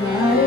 Krishna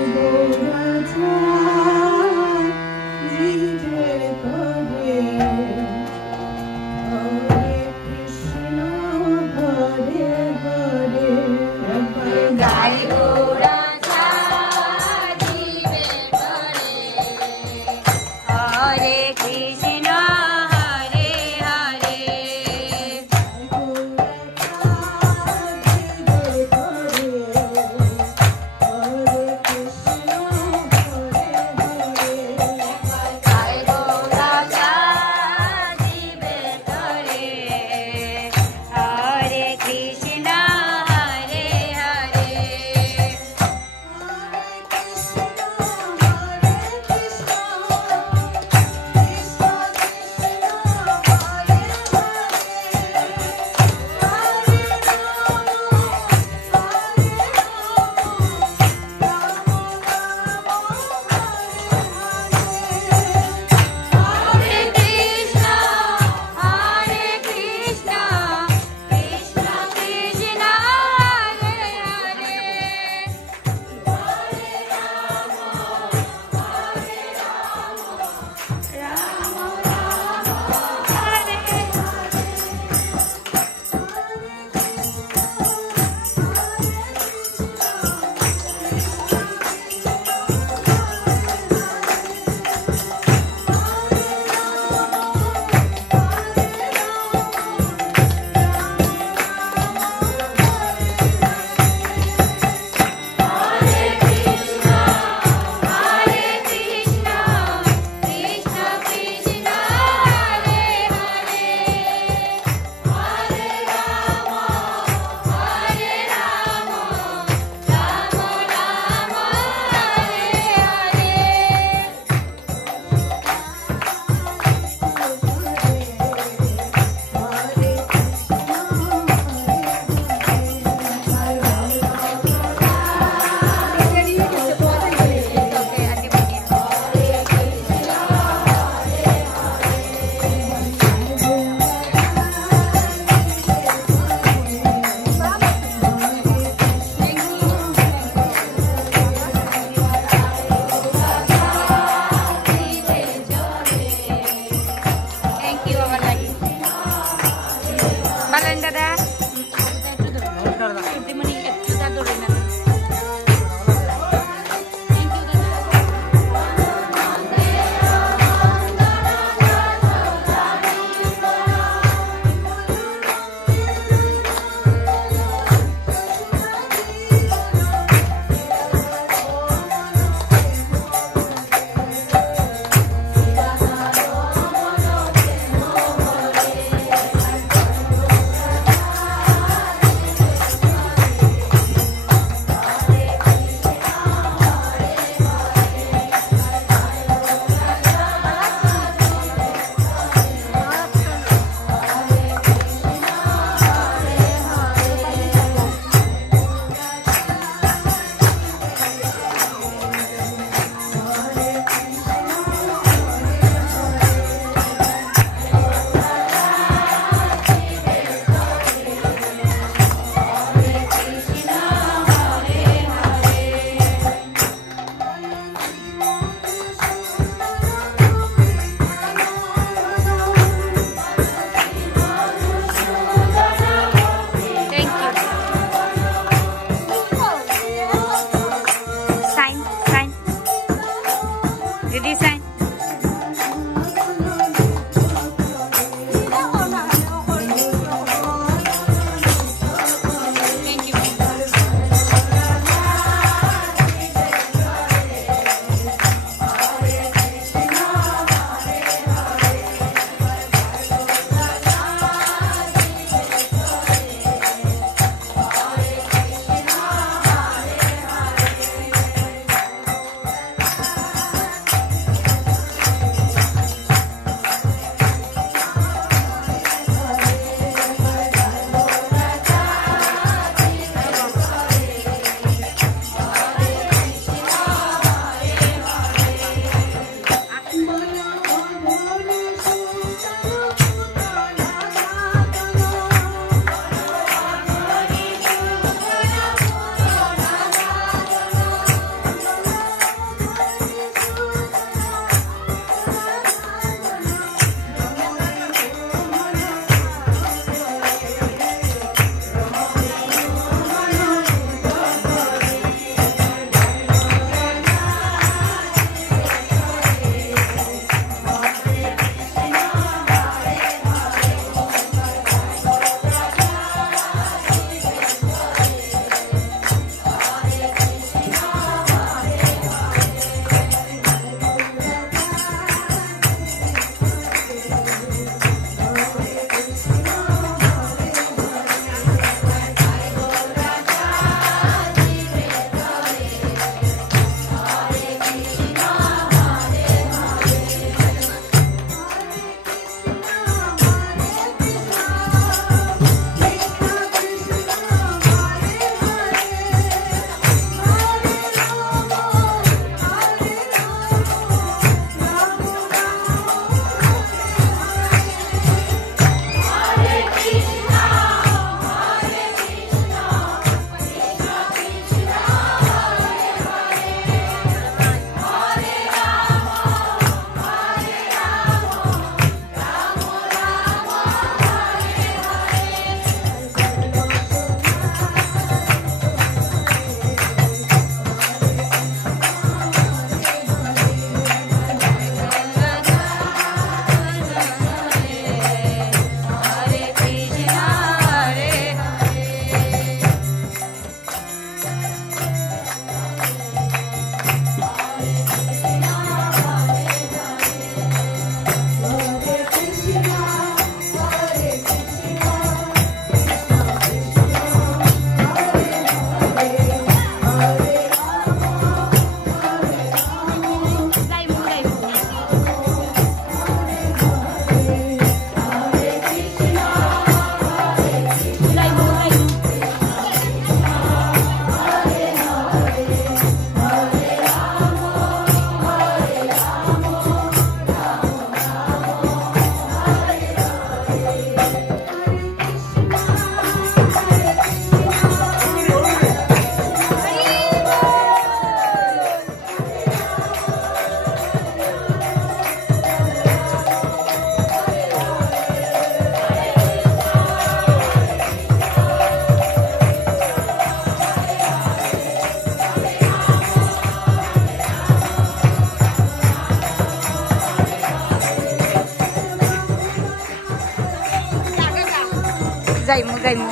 যাইমু যাইমু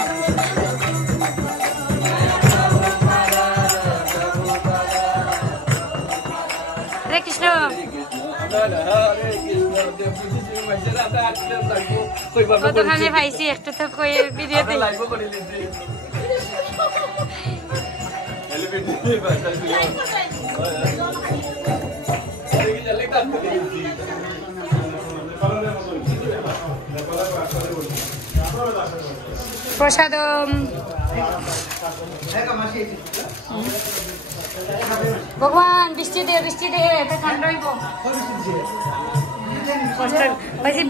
হরে কৃষ্ণ কতখানি পাইছি একটু তো কই ভিডিওতে প্রসাদম ভগবান বৃষ্টি দে এত ঠান্ডা হইব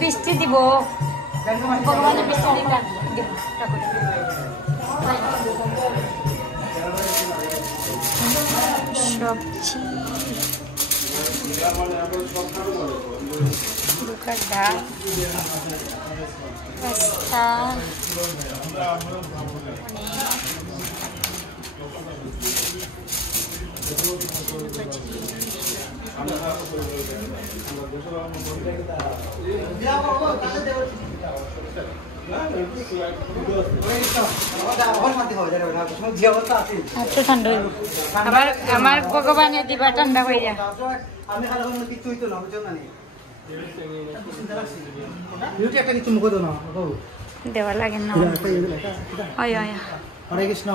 বৃষ্টি দিব ভগবানের বৃষ্টি দিব সবজি দুকার ডাল পাস্তা ঠান্ডা হইব আমার ভগবানের দিবা ঠান্ডা হয়ে যায় দেওয়া লাগে না হয় হয় হরে কৃষ্ণ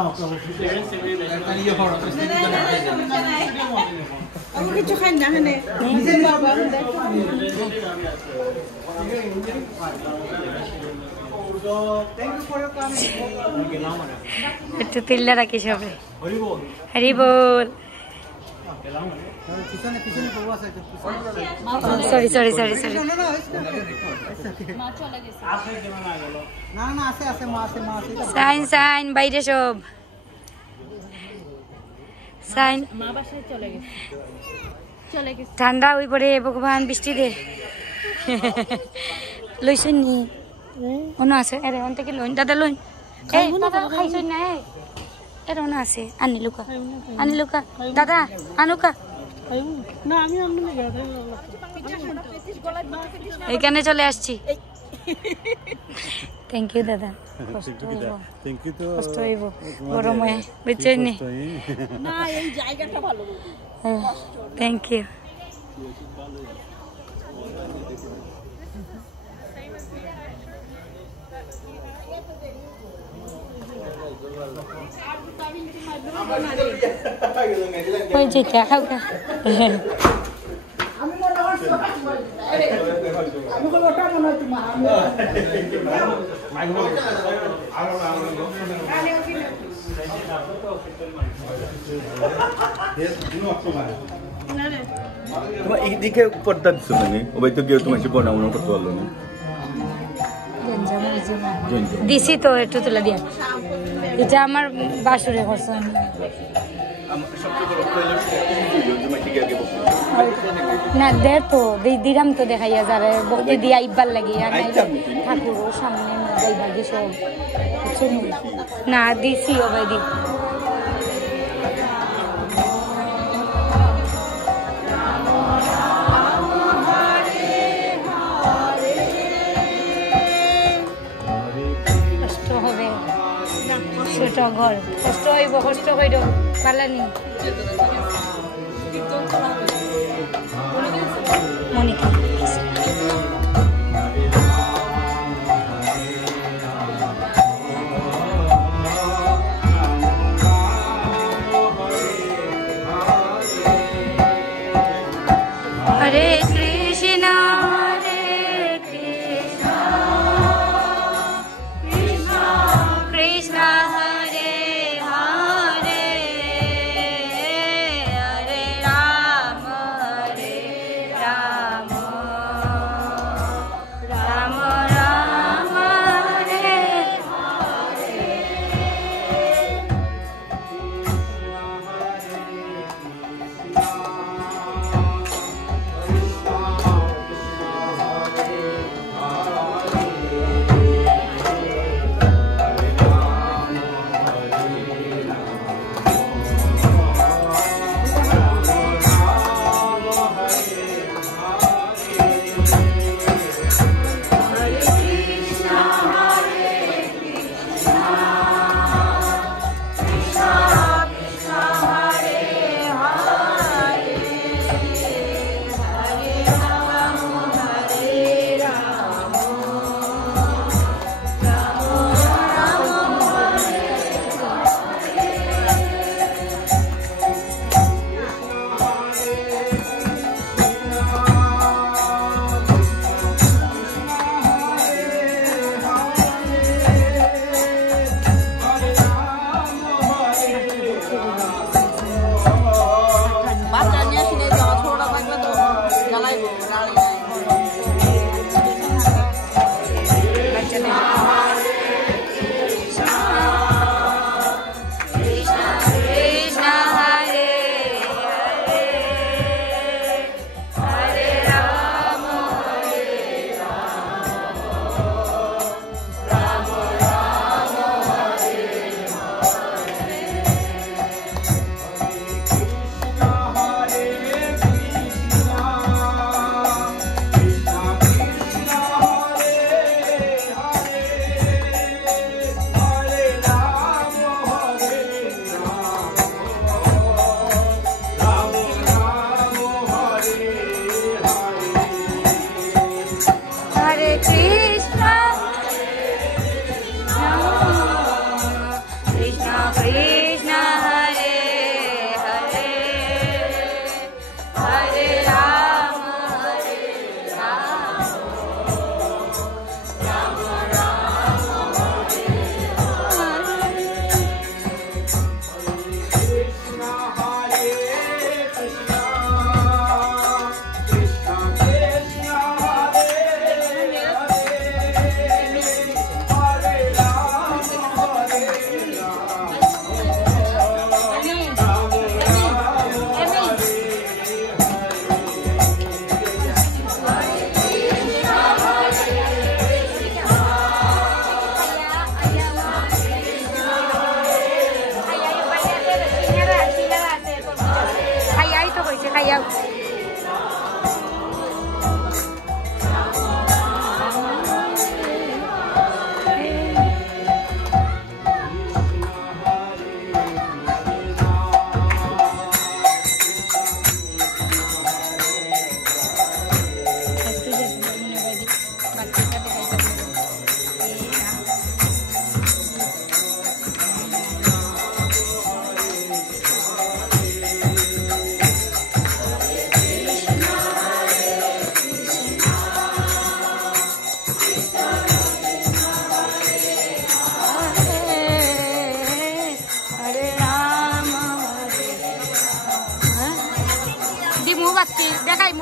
আমি কিছু খাই না একটু তিল্লা রাখি সবে হরি বল sorry sorry sorry sorry sign sign বাইরে সব সাইন ঠান্ডা হয়ে পড়ে ভগবান বৃষ্টি দে লইছেন নি অন্য আছে এরে অন থেকে লইন দাদা লইন এই দাদা খাইছেন না এর অন্য আছে আনি লুকা দাদা আনুকা না আমি এখানে চলে আসছি থ্যাংক ইউ দাদা কষ্ট হইব গরমে বুঝছেন নি না এই জায়গাটা ভালো থ্যাংক ইউ ওই যে খাও খা তোমার এইদিকে পর্দা দিচ্ছ তুমি ওই তো গিয়ে তোমার বনাবনা করতে পারলো না দিছি তো একটু তুলে দিয়া এটা আমার বাসুরে করছে না দে তো দিরাম তো দেখাইয়া যারে ভক্তি দিয়া ইবার লাগিয়া ঠাকুর সামনে যাইবার দিস না দিছি ওবাই দি কষ্ট হবে ছোট ঘর কষ্ট হইব কষ্ট হইল পালানি মনিকা হরে কৃষ্ণ কৃষ্ণ হরে হরে যাও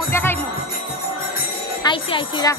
দেখাই মু আইসি রাখ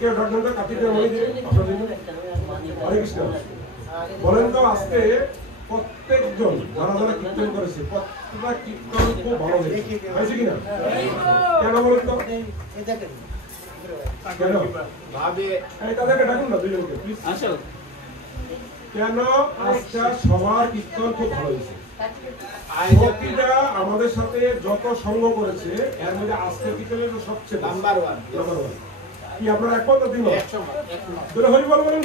কেউ ডাকবেন তো কার্তিক মনে দিয়ে হরে কৃষ্ণ বলেন তো আজকে প্রত্যেকজন যারা যারা কীর্তন করেছে প্রত্যেকটা কীর্তন খুব ভালো হয়েছে কিনা কেন বলেন তো কেন তাদেরকে ডাকুন না দুজনকে প্লিজ কেন আজকে সবার কীর্তন খুব ভালো হয়েছে ভক্তিটা আমাদের সাথে যত সঙ্গ করেছে এর মধ্যে আজকের কীর্তনের সবচেয়ে নাম্বার ওয়ান কি আপনারা একমত দিন হরি বল বলেন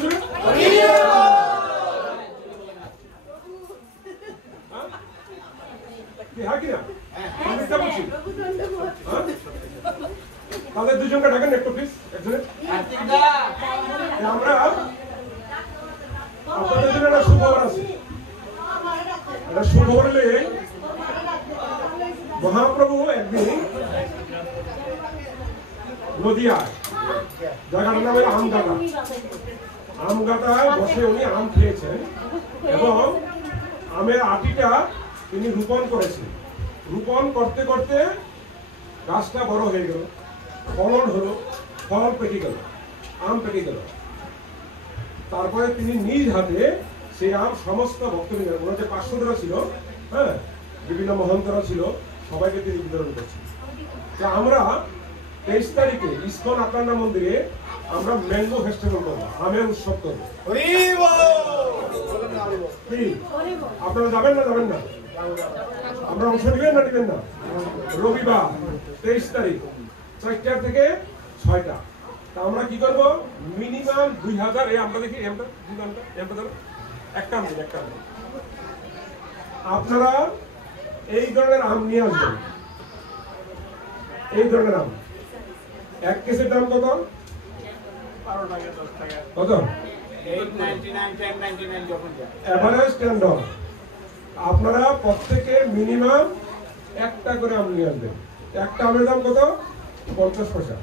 তাদের দুজনকে ডাকেন একটু প্লিজ আমরা আপনাদের জন্য একটা সুখবর আছে একটা সুখবর হলে মহাপ্রভু একদিন নদিয়া জায়গাটার নাম আমগাতা আমগাতায় বসে উনি আম খেয়েছেন এবং আমের আটিটা তিনি রোপণ করেছেন রোপণ করতে করতে গাছটা বড় হয়ে গেল ফলন হলো ফল পেকে গেল আম পেকে গেল তারপরে তিনি নিজ হাতে সেই আম সমস্ত ভক্তবৃন্দ ওনার যে 500 টাকা ছিল হ্যাঁ বিভিন্ন মহন্তরা ছিল সবাইকে তিনি বিতরণ করছেন তো আমরা 23 তারিখে ইসকন আকান্না মন্দিরে আমরা ম্যাঙ্গো ফেস্টিভ্যাল করবো আমের উৎসব করবো আপনারা যাবেন না আমরা অংশ নেবেন না রবিবার 23 তারিখ 4টা থেকে 6টা তা আমরা কি করবো মিনিমাম 2000 আমরা দেখি একটা আপনারা এই ধরনের আম নিয়ে আসবেন এই ধরনের আম 1 কেজির দাম কত 12 টাকা 10 টাকা কত 8.99 10.99 এভারেজ $10 আপনারা প্রত্যেকে মিনিমাম একটা করে আম নিয়ে আসবেন একটা আমের দাম কত 50 পয়সা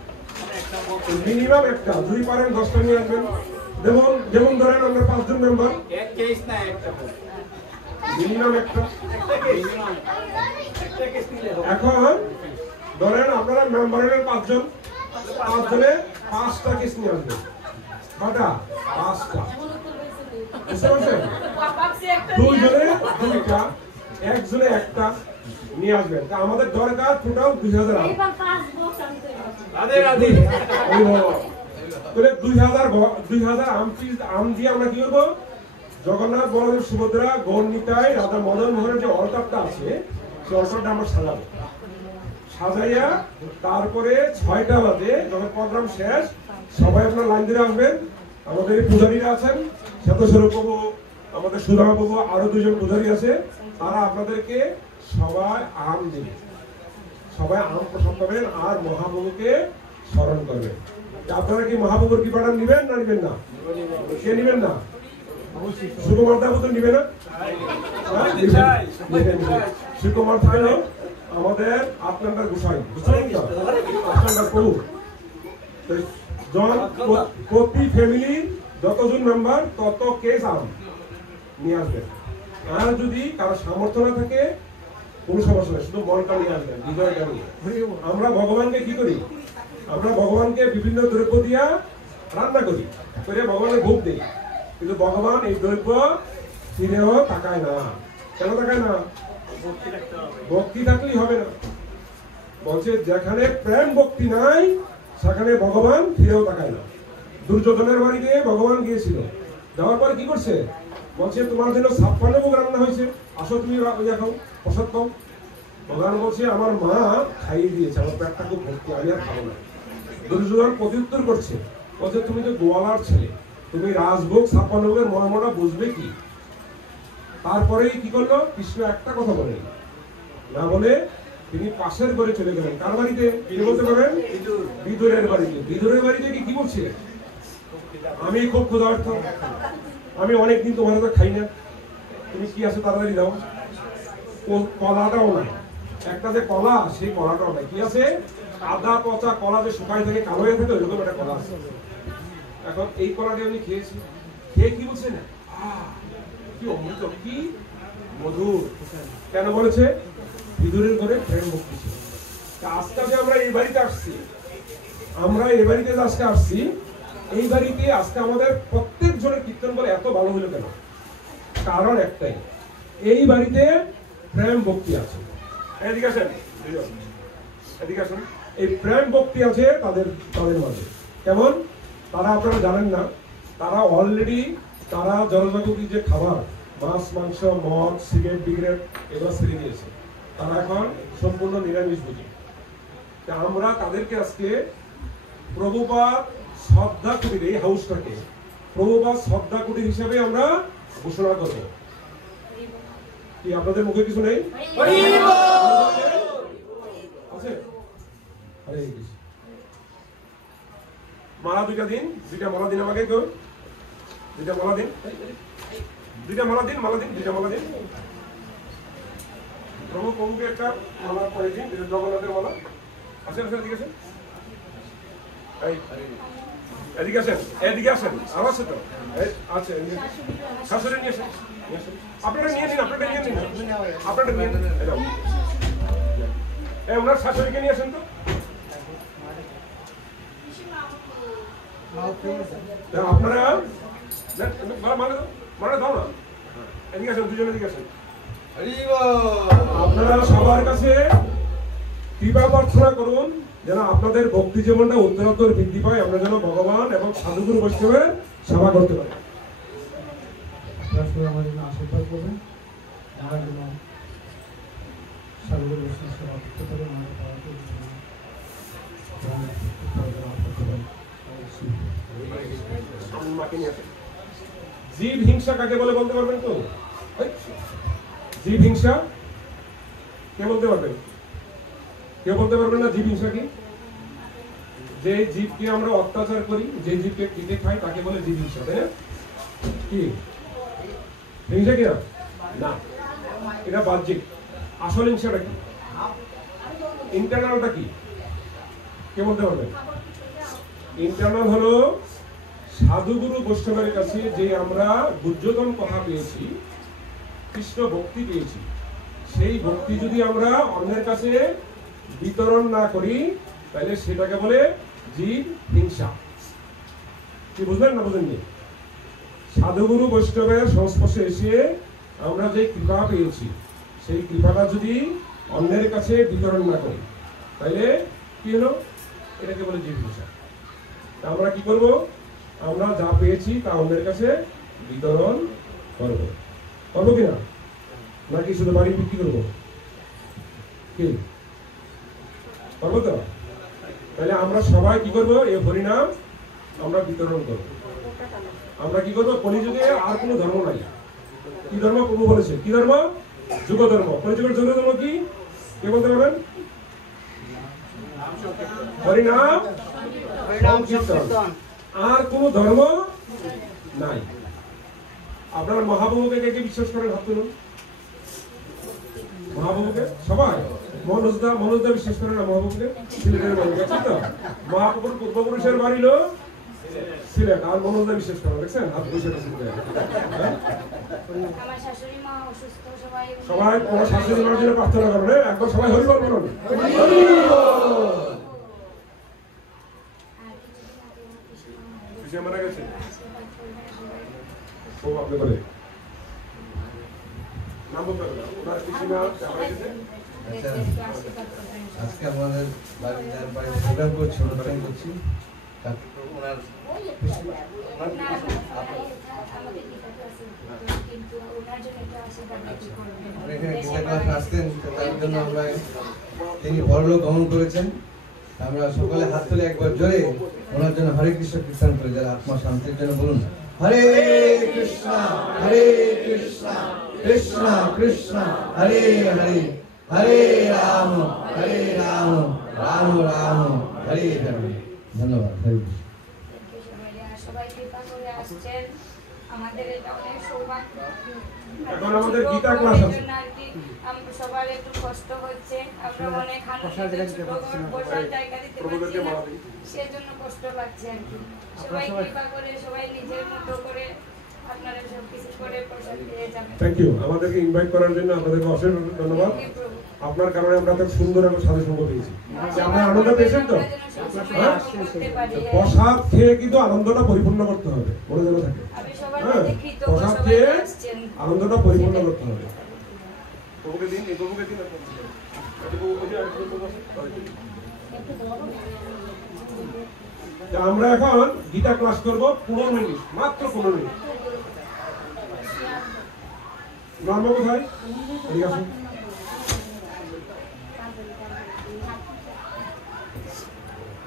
মিনিমাম একটা দুই পারেন 10টা নিয়ে আসবেন যেমন ধরেন আমরা 5 জন মেম্বার এক কেস না একটা মিনিমাম একটা এখন ধরেন আপনারা মেম্বারের 5 জন 5 জনে 5টা কেস নিয়ে আসবেন কটা 5টা দুই জনে 2টা একজনে একটা নিয়ে আসবেন তা আমাদের দরকার টোটাল 2000 আম তাহলে 2000 আম দিয়ে আমরা কি করবো জগন্নাথ বলদেব সুভদ্রা গৌরনিতাই রাধা মদন মোহনের যে অলটারটা আছে সেই অলটারটা আমরা সাজাবো সাজাইয়া তারপরে 6টা বাজে যখন প্রোগ্রাম শেষ সবাই আপনার লাইন ধরে আসবেন আমাদের পূজারীরা আছেন শ্বেতস্বরূপ প্রভু আমাদের সুধামা প্রভু আরো 2 জন পূজারী আছে তারা আপনাদেরকে সবাই আম দেবে সবাই আম প্রসাদ পাবেন আর মহাপ্রভুকে স্মরণ করবেন আপনারা কি মহাপ্রভুর কৃপাটা নেবেন না কে নেবেন না সুকুমার দাবু তো নিবে না সুকুমার থাকলো আমাদের আপনার গোসাই বুঝলেন তো আপনার প্রভু প্রতি ফ্যামিলি যতজন মেম্বার তত কেস আম নিয়ে আসবেন আর যদি কারো সামর্থ্য না থাকে কোনো সমস্যা নেই শুধু মনটা নিয়ে আসবেন হৃদয়টা নিয়ে আমরা ভগবানকে কি করি আমরা ভগবানকে বিভিন্ন দ্রব্য দিয়া রান্না করি করে ভগবানের ভোগ দিই কিন্তু ভগবান এই দ্রব্য ফিরেও তাকায় না কেন তাকায় না ভক্তি থাকলেই হবে না বলছে যেখানে প্রেম ভক্তি নাই সেখানে ভগবান ফিরেও তাকায় না দুর্যোধনের বাড়িতে ভগবান গিয়েছিল যাওয়ার পরে কি করছে বলছে তোমার জন্য 56 ভোগ রান্না হয়েছে আসো তুমি খাও প্রসাদ খাও ভগবান বলছে আমার মা খাইয়ে দিয়েছে আমার পেটটা খুব ভর্তি আমি আর খাবো না দুর্যোধন প্রত্যুত্তর করছে বলছে তুমি তো গোয়ালার ছেলে তুমি রাজভোগ 56 ভোগের মর্মটা বুঝবে কি তারপরেই কি করলো কৃষ্ণ একটা কথা বলেন না বলে তিনি পাশের ঘরে চলে গেলেন কার বাড়িতে কি বলতে পারেন বিদুরের বাড়িতে কি বলছে আমি খুব ক্ষুধার্ত আমি অনেকদিন তোমার হাতে খাই না তুমি কি আছে তাড়াতাড়ি দাও কলাটাও নাই একটা যে কলা সেই কলাটাও নাই কি আছে আদা পচা কলা যে শুকাই থাকে কালো হয়ে থাকে ওইরকম একটা কলা আছে এখন এই কলাটি আমি খেয়েছি খেয়ে কি বলছে না কি অমৃত কি মধুর কেন বলেছে বিদুরের ঘরে প্রেম ভক্তি ছিল আজকে যে আমরা এই বাড়িতে আসছি আমরা এই বাড়িতে আজকে আসছি, এই বাড়িতে আজকে আমাদের প্রত্যেক জনের কীর্তন বলে এত ভালো হলো কেন? কারণ একটাই, এই বাড়িতে প্রেম ভক্তি আছে। এদিকে আসেন, এদিকে আসেন। এই প্রেম ভক্তি আছে তাদের মাঝে। কেমন? তারা আপনারা জানেন না, তারা অলরেডি তারা জনজাগতিক যে খাবার, মাছ মাংস মদ সিগারেট বিগারেট এগুলো ছেড়ে দিয়েছে। তারা এখন সম্পূর্ণ নিরামিষ ভোজী। আমরা তাদেরকে আজকে প্রভুপাদ শ্রদ্ধা কুটির, এই হাউসটাকে প্রভুপাদ শ্রদ্ধা কুটির হিসাবে আমরা ঘোষণা করব। কি আপনাদের মুখে কিছু নেই? আছে? হরে কৃষ্ণ। মালা দুইটা দিন, দুইটা মালা দিন আমাকে কেউ, দুইটা মালা দিন, দুইটা মালা দিন, মালা দিন, দুইটা মালা দিন। প্রভুকে একটা মালা করে দিন, জগন্নাথের মালা। আসেন আসেন, এদিকে আসেন, এদিকে আসেন, এদিকে আসেন। আমার সাথে আচ্ছা, শাশুড়ি নিয়ে আসেন, আপনারা নিয়ে নিন, আপনারা নিয়ে নিন, আপনারা নিয়ে নিন। ওনার শাশুড়িকে নিয়ে আসেন তো। আপনারা মানে দাও না, এদিকে আসেন, দুজনে এদিকে আসেন। আপনারা সবার কাছে কৃপা প্রার্থনা করুন যেন আপনাদের ভক্তি জীবনটা উত্তরোত্তর বৃদ্ধি পায়, আমরা যেন ভগবান এবং সাধুগুরু বৈষ্ণবের সেবা করতে পারি। আমাদের জন্য আশীর্বাদ করবেন, আমরা যেন সাধুগুরু বৈষ্ণব সেবা করতে পারি, আমাদের জীব হিংসা কাকে বলে বলতে পারবেন তো? জীব হিংসা কে বলতে পারবেন? কেউ বলতে পারবেন না জীব হিংসা কি? যে জীবকে আমরা অত্যাচার করি, যে জীবকে কেটে খাই তাকে বলে জীব হিংসা, তাই না? কি হিংসা কি না? এটা বাহ্যিক। আসল হিংসাটা কি? ইন্টারনালটা কি? কে বলতে পারবেন? ইন্টারনাল হলো সাধুগুরু বৈষ্ণবের কাছে যে আমরা গুহ্যতম কথা পেয়েছি, কৃষ্ণ ভক্তি পেয়েছি, সেই ভক্তি যদি আমরা অন্যের কাছে বিতরণ না করি তাহলে সেটাকে বলে জীব হিংসা। কি বুঝলেন না বুঝলেননি? সাধুগুরু বৈষ্ণবের সংস্পর্শে এসে আমরা যে কৃপা পেয়েছি সেই কৃপাটা যদি অন্যের কাছে বিতরণ না করি তাহলে কি হলো? এটাকে বলে জীব হিংসা। আমরা কি করব? আমরা যা পেয়েছি তা অন্যের কাছে বিতরণ করবো। করবো কিনা? নাকি শুধু বাড়ি বিক্রি করবো? কি করবো তো? তাহলে আমরা সবাই কি করবো? এই হরিনাম আমরা বিতরণ করবো। আমরা কি করবো? কলিযুগে আর কোনো ধর্ম নাই। কি ধর্ম প্রভু বলেছে? কি ধর্ম? যুগ ধর্ম। কলিযুগের যুগ ধর্ম কি? কে বলতে পারবেন? হরিনাম সংকীর্তন। আর কোন ধর্ম নাই। আপনার মহাপ্রভুকে কে কে বিশ্বাস করেন? হাত তুলুন। মহাপ্রভুকে সবাই? মনোজদা বিশ্বাস করেন না মহাপ্রভুকে? সিলেটের মানুষ দেখছেন তো? মহাপ্রভুর পূর্বপুরুষের বাড়ি হলো সিলেট, আর মনোজদা বিশ্বাস করেন, দেখছেন হাত বসে সবাই তোমার শাশুড়ি মার জন্য প্রার্থনা করবে। একবার সবাই হরি বল বলুন। মারা গেছে আপনি বলে নাম বলতে হবে। আজকে আমাদের বাড়িতে প্রোগ্রাম করছি, অনুষ্ঠান করছি। আসতেন, তার জন্য আমরা তিনি বড়লোক গমন করেছেন। আমরা সকলে হাত তুলে একবার জোরে ওনার জন্য হরে কৃষ্ণ কীর্তন করে, যারা আত্মা শান্তির জন্য বলুন হরে কৃষ্ণ কৃষ্ণ কৃষ্ণ হরে হরে, হরে রাম রাম রাম হরে হরে। ধন্যবাদ। হরে কৃষ্ণ। সবাই কৃপা করে আসছেন, আমাদের এটা অনেক সৌভাগ্য। এখন আমাদের গীতা ক্লাস আছে, সবার একটু কষ্ট হচ্ছে, আমরা অনেক বসার জায়গা দিতে পারছি না, সেজন্য কষ্ট লাগছে আর কি। সবাই কৃপা করে, সবাই নিজের মতো করে আপনারা সবকিছু করে প্রসাদ পেয়ে যাবেন। Thank you. আমাদেরকে ইনভাইট করার জন্য আপনাদেরকে অসংখ্য ধন্যবাদ। আপনার কারণে আমরা এত সুন্দর এবং সাধু সঙ্গ পেয়েছি। আপনার আনন্দ পেয়েছেন তো? সবসময় করতে পারি। প্রসাদ খেয়ে কিন্তু আনন্দটা পরিপূর্ণ করতে হবে, মনে যেন থাকে। আমি সবার হ্যাঁ, মধ্যে কৃতজ্ঞ, প্রসাদ সবাই খেয়ে আসছেন। আনন্দটা পরিপূর্ণ করতে হবে। প্রভুকে দিন, এই প্রভুকে দিন। আমরা এখন গীতা ক্লাস করব 15 মিনিট, মাত্র 15 মিনিট। নর্ম কোথায়? ঠিক আছে,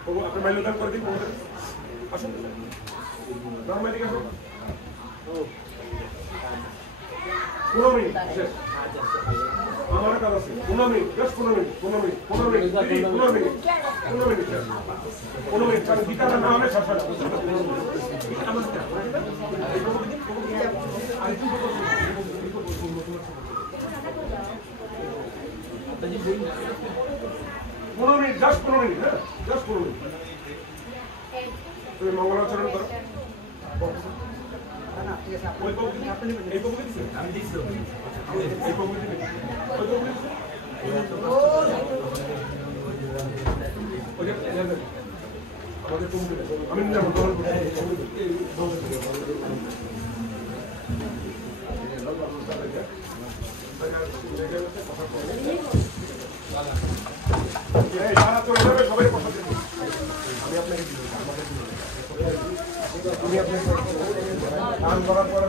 প্রভু আপনি মাইলদান করে দিন। আসুন নর্ম, ঠিক আছে, 15 মিনিট শেষ। আমার কাজ আছে 15 minute, just 15 minute, 15 minute, 15 minute, 15 minute, 15 minute, 15 minute. আমি গীতাটা না হলে সব শেষ। আমার গীতা 15 মিনিট, জাস্ট 15 মিনিট, হ্যাঁ, জাস্ট 15 মিনিট। তুমি মঙ্গলাচরণ করো। ওই প্রভু এই প্রভু দিচ্ছে, আমি দিচ্ছি, এই প্রভু দিচ্ছে, ওই প্রভু দিচ্ছে। আমাদের প্রভু দিচ্ছে, আমি না বলবো। সবাই পছন্দ, আমি আপনাকে আমি আপনাকে গান করার পরে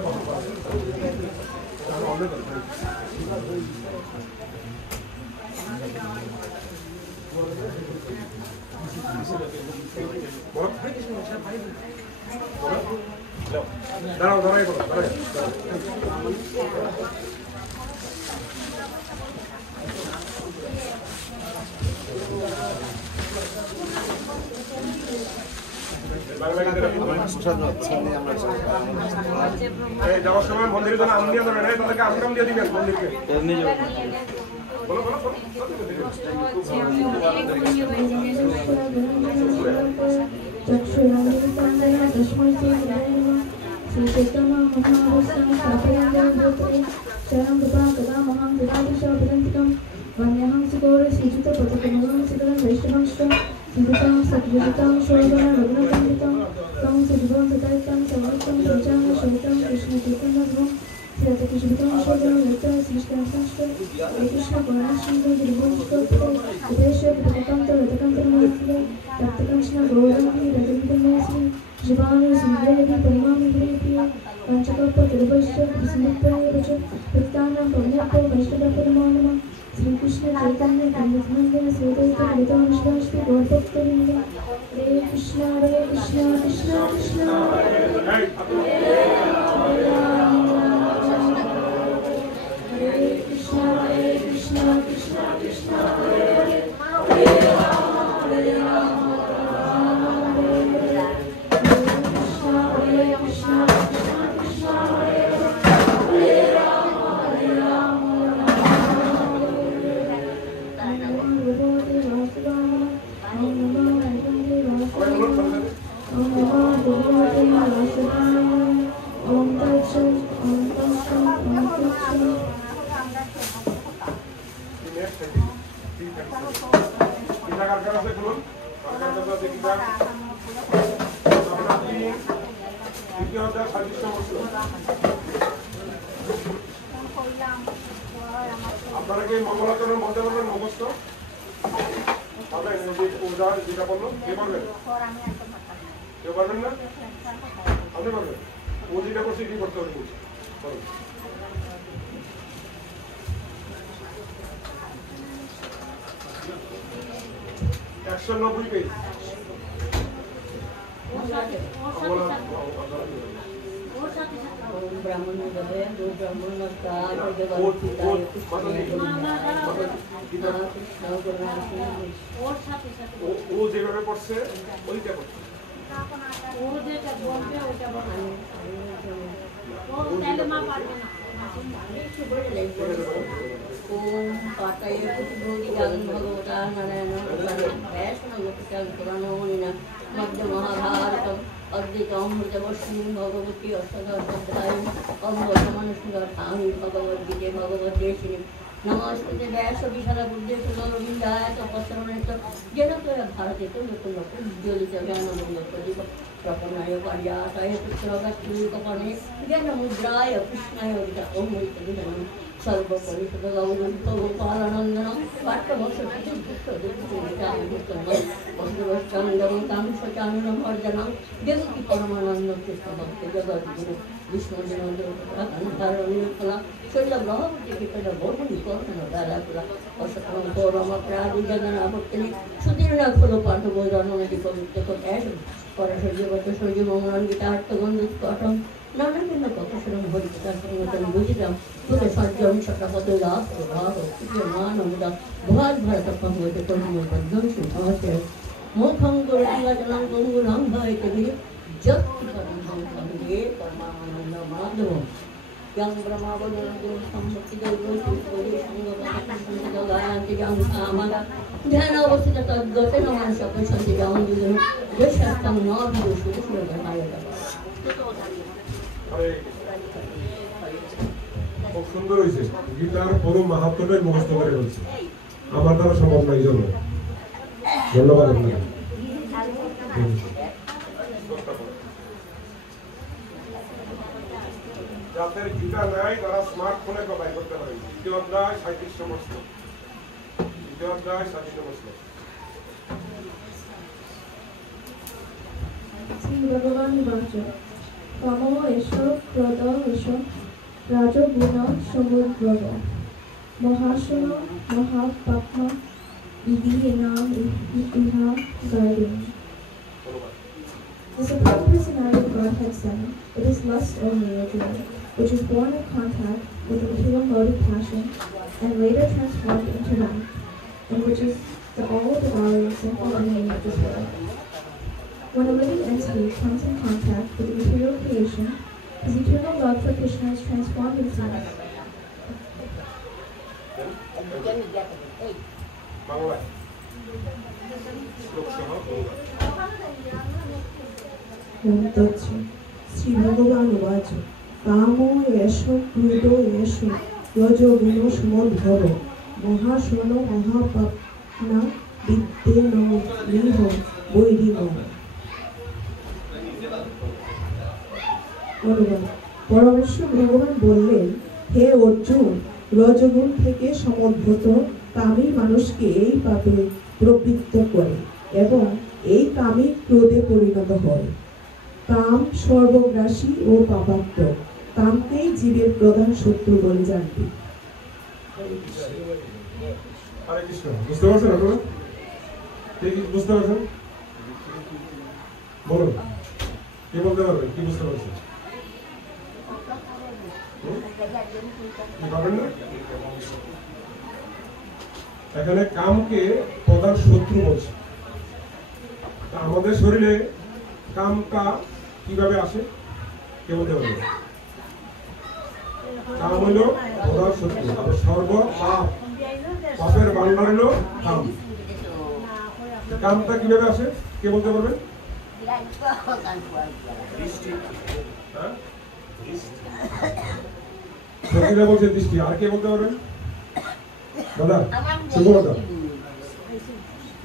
দাঁড়াও, দাঁড়াই করো, দাঁড়াই। যাওয়ার সময় মন্দিরে যেন আম দিয়ে যাবেন, তাদেরকে আশ্রম দিয়ে দিবেন মন্দিরকে। বলো বলো বলো। Krishna Chaitanya Nityananda Sudhaita Gautam Shri Gaurabhaktarinda Hare Krishna Krishna Krishna Hare Hare Krishna Krishna Krishna Hare Hare Hare Rama Hare Rama Rama Hare Hare Krishna Krishna Krishna Hare Hare Rama Hare Rama আপনারা কি মঙ্গলাচরণ বলতে পারবেন? মুখস্থ যেটা বললো কে পারবেন? কেউ পারবেন না? আপনি পারবেন? ও যেটা করছে কি করতে হবে? 190 পেজ। ও যেভাবে পড়ছে ওইটা করছে। ओम पाताय पुष्पोदि जागन भगवता नारायण वैष्णव गोपिकां पुराणोनिना मध्य महाभारतम अद्वैतामृतवर्षिणीं भगवती अष्टादशाध्यायीं अमृतमनुस्मृतां भगवद्गीते भगवद्देशिनीं নমস্তে ব্যাস বিশালা বুদ্ধে সুন্দরবিন্দায় তপস্বরণেত যেন তোরা ভারতে তো লোক লোক জ্বলিত জ্ঞানবন্ধ প্রদীপ প্রপন্নায় পার্যাতায় পুত্রগাত্রীকপণে জ্ঞান মুদ্রায় কৃষ্ণায় অবিতা অমৃত বিধান সর্বপরিষদ গৌরন্ত গোপালানন্দনম পাঠ্যবর্ষচন্দ্রম কাংসচানুরম অর্জনম দেবকী পরমানন্দ কৃষ্ণ ভক্ত জগদ্গুরু বিষ্ণুদিনকলা শৈল গ্রহপতি কৃপণ বহুনি কর্ণ দাদাকুলা অশতম গৌরমপ্রাদি জগনাভক্তি সুদীর্ণ ফুল পাঠব রণনদী পবিত্র ক্যাশ পরশৈজগত সৈজমঙ্গলন গীতার্থগন্ধুৎকটম নানাভিন্ন কপসরম হরিকতা সংগতম বুঝিতাম তুলে সজ্জন সকাপদ লাভ প্রভাব মান অমুদা ভুয়াদ ভারতপম হইতে করুণ বন্ধন সিংহসে মুখং করুণাজনং গঙ্গুরং ভয়তে গিরি যত্তি পরমহং সঙ্গে পরমানন্দ মাধবম यं ब्रह्मावनंदो संभक्तिदो पुष्पदे संगपति गायन्ति जं सामगा ध्यानावस्थित तद्गतेन मनसपशन्ति जं विदुः यशस्तं न विदुषु सुरगमायता খুব সুন্দর হয়েছে গীতার পুরো মাহাত্ম্যটাই মুখস্থ করে ফেলছে আমার দ্বারা সম্ভব না এই জন্য ধন্যবাদ আপনাকে যাদের গীতা নাই তারা স্মার্টফোনে বাই করতে পারে দ্বিতীয় অধ্যায় 37 নম্বর শ্লোক দ্বিতীয় অধ্যায় 37 নম্বর শ্লোক শ্রী ভগবান বাচ কাম এষ ক্রোধ এষ রাজগুণ সমুদ্ভব মহাশন মহাপাপা ইদি নাম ইহা গায়িন The Supreme Personality of Godhead said, "It is lust only, Arjuna, which is born in contact with the material mode of passion and later transformed into life, and which is the all-devouring sinful enemy of this world. When a living entity comes in contact with the material creation, his eternal love for Krishna is transformed into love." Shri ভগবান উবাচ কাম এষ ক্রোধ এষ রজগুণ সমুদ্ভব মহাশন মহাপাপ্না বিদ্যেন নিহ বৈরিম। পরমেশ্বর ভগবান বললেন, হে অর্জুন, রজগুণ থেকে সমুদ্ভূত কামী মানুষকে এই পাপে প্রবৃত্ত করে এবং এই কামী ক্রোধে পরিণত হয়। কাম সর্বগ্রাসী ও পাপাত্মক, কামকেই জীবের প্রধান শত্রু বলে জানবে। হরে কৃষ্ণ। বুঝতে পারছেন আপনারা? বুঝতে পারছেন? বলুন, কে বলতে পারবেন? কি বুঝতে পারছেন? এখানে কামকে প্রধান শত্রু বলছে। আমাদের শরীরে কামটা কিভাবে আসে কে বলতে পারবে? কাম হইল প্রধান শত্রু, সর্ব পাপ, পাপের ভান্ডার হইল কাম। কামটা কিভাবে আসে কে বলতে পারবে? সত্যিটা বলছে দৃষ্টি। আর কে বলতে পারবেন? দাদা শুভদাদা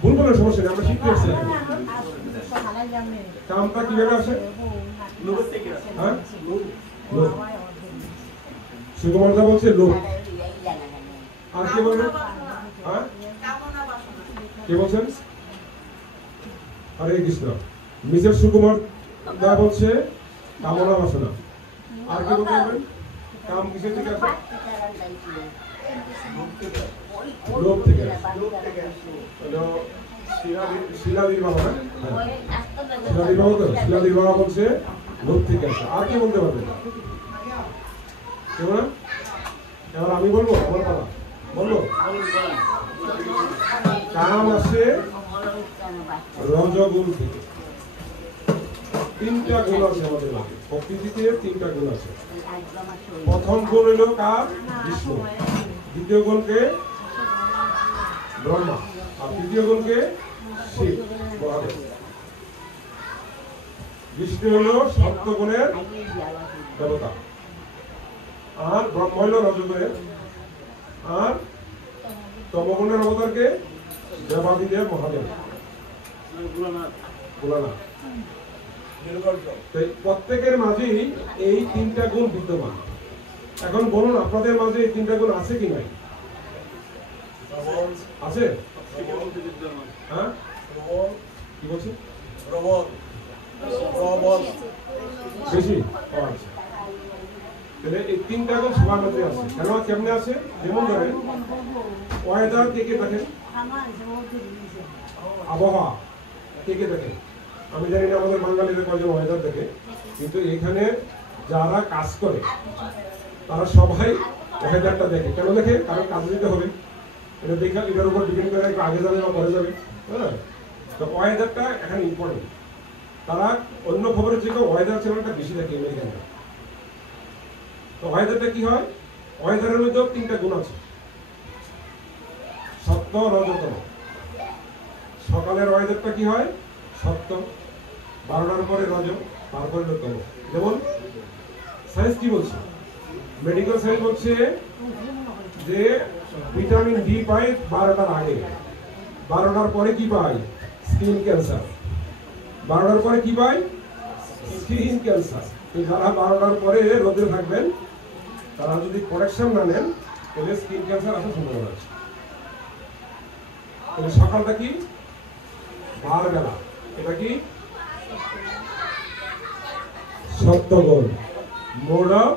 বলবো না, সমস্যা নেই, আমরা শিখতে আসছি। কামটা কিভাবে আসে? সুকুমারদা বলছে লোক। আর কে বলবেন? কে বলছেন? হরে কৃষ্ণ। মিসেস সুকুমার দা বলছে কামনা বাসনা। আর কে বলতে পারবেন? কাম কিসের থেকে আসে? লোভ থেকে আসে। শিলাদির বাবা, শিলাদির বাবা তো, শিলাদির বাবা বলছে লোভ থেকে আসে। আর কে বলতে পারবে? কেমন? এবার আমি বলবো, আমার পালা বলবো। কাম আসে রজগুণ থেকে। তিনটা গুণ আছে আমাদের মধ্যে, প্রকৃতিতে তিনটা গুণ আছে। প্রথম গুণ হইল কার? বিষ্ণু। দ্বিতীয় গুণকে ব্রহ্মা, আর তৃতীয় গুণকে শিব মহাদেব। বিষ্ণু হইল সপ্তগুণের দেবতা, আর ব্রহ্মা হইল রজগুণের, আর তমগুণের অবতারকে দেবাদিদেব মহাদেব ভোলানাথ। প্রত্যেকের মাঝেই এই তিনটা গুণ বিদ্যমান। এখন বলুন আপনাদের মাঝে এই তিনটা গুণ আছে কি নাই? আছে? হ্যাঁ কি বলছি? বেশি? আচ্ছা, তাহলে এই তিনটা গুণ সবার মধ্যে আছে। কেন কেমনে আছে? যেমন ধরেন ওয়েদার কে কে দেখেন, আবহাওয়া কে কে দেখেন? আমি জানি না আমাদের বাঙালিদের কয়জন ওয়েদার দেখে, কিন্তু এখানে যারা কাজ করে তারা সবাই ওয়েদারটা দেখে। কেন দেখে? কারণ কাজ দিতে হবে, এটা দেখে এটার উপর ডিপেন্ড করে একটু আগে যাবে বা পরে যাবে। হ্যাঁ, তো ওয়েদারটা এখানে ইম্পর্টেন্ট। তারা অন্য খবরের থেকে ওয়েদার চ্যানেলটা বেশি দেখে আমেরিকানরা। তো ওয়েদারটা কি হয়? ওয়েদারের মধ্যেও তিনটা গুণ আছে, সত্য, রজতম। সকালের ওয়েদারটা কি হয়? সত্য, 12টার পরে রজ, তারপরে তম। যেমন সায়েন্স কি বলছে? মেডিকেল সায়েন্স বলছে যে ভিটামিন ডি পাই 12টার আগে, 12টার পরে কি পাই? Skin cancer. 12টার পরে কি পাই? Skin cancer. যারা 12টার পরে রোদে থাকবেন তারা যদি প্রোটেকশন না নেন তাহলে স্কিন ক্যান্সার আসার সম্ভাবনা আছে। তাহলে সকালটা কি? বারবেলা। এটা কি? সপ্তগুণ, মোড অফ